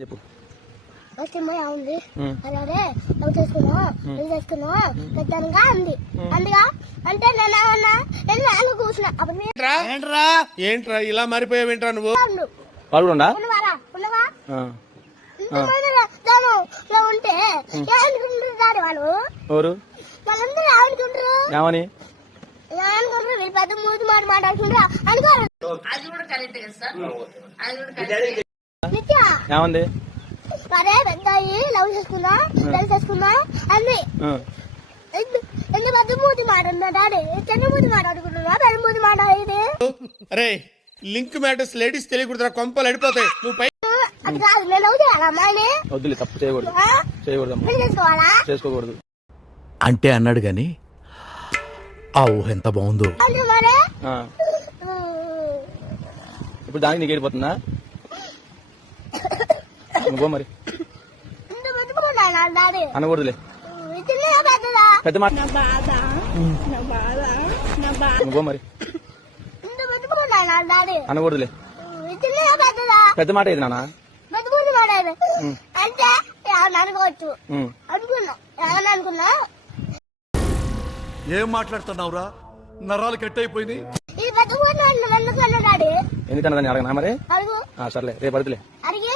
చెప్పు. అమ్మయ్య ఉంది అలాగే లవ్ చేసుకున్నా పెద్దగా ఉంది అందుగా అంటే నేను కూర్చున్నా అప్పుడు ఏంట్రా ఇలా మారిపోయావేంట్రా నువ్వు? వాళ్ళు కూడా ఉంటే ఏమనుకుంటారు వాళ్ళు ఎవరు వాళ్ళందరూ ఏమనుకుంటారు ఏమని ఏమనుకుంటారు వీళ్ళు పెద్ద మూతి మాట మాట్లాడుకుంటారు అనుకోరు. నిత్య ఏమంది అరే పెద్ద లవ్ చేసుకున్నా పెళ్లి చేసుకున్నా అంది ఎందుకు పెద్ద మూతి మాట్లాడుతున్నా డాడీ చిన్న మూతి మాట్లాడుకుంటున్నా పెద్ద మూతి మాట్లాడేది అరే లింక్ మ్యాటర్స్ లేడీస్ తెలియకూడదురా, కొంపలు అడిపోతాయి. నువ్వు పై అది కాదు నేను లవ్ చేయాలా అమ్మాయిని వద్దులే, తప్పు చేయకూడదు చేయకూడదు పెళ్లి చేసుకోవాలా చేసుకోకూడదు అంటే అన్నాడు గాని ఆ ఊహ ఎంత బాగుందో. అంటే మరి ఇప్పుడు దానికి నీకు వెళ్ళిపోతుందా? నువ్వు మరి ఇంత పెట్టుకున్నా డాడీ అనకూడదులే, చిన్నగా పెద్దదా పెద్ద మాట నువ్వు మరి ఇంత పెట్టుకున్నా డాడీ అనకూడదులే, చిన్నగా పెద్దదా పెద్ద మాట ఇది నాన్న. పెట్టుకుని మాట్లాడు అంటే ఏమన్నా అనుకోవచ్చు అనుకున్నా ఏమన్నా అనుకున్నా ఏం మాట్లాడుతున్నావురా? నరాలు కట్ అయిపోయింది. ఈ పెట్టుకుని ఎందుకన్నా డాడీ ఎందుకన్నా దాన్ని అడగనా మరి? అడుగు సర్లే రేపు అడుగులే. అడిగి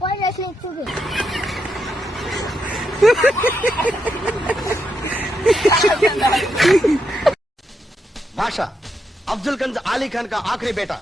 ఫోన్ చేసి చూడు. बादशाह अफजल गंज आली खान का आखिरी बेटा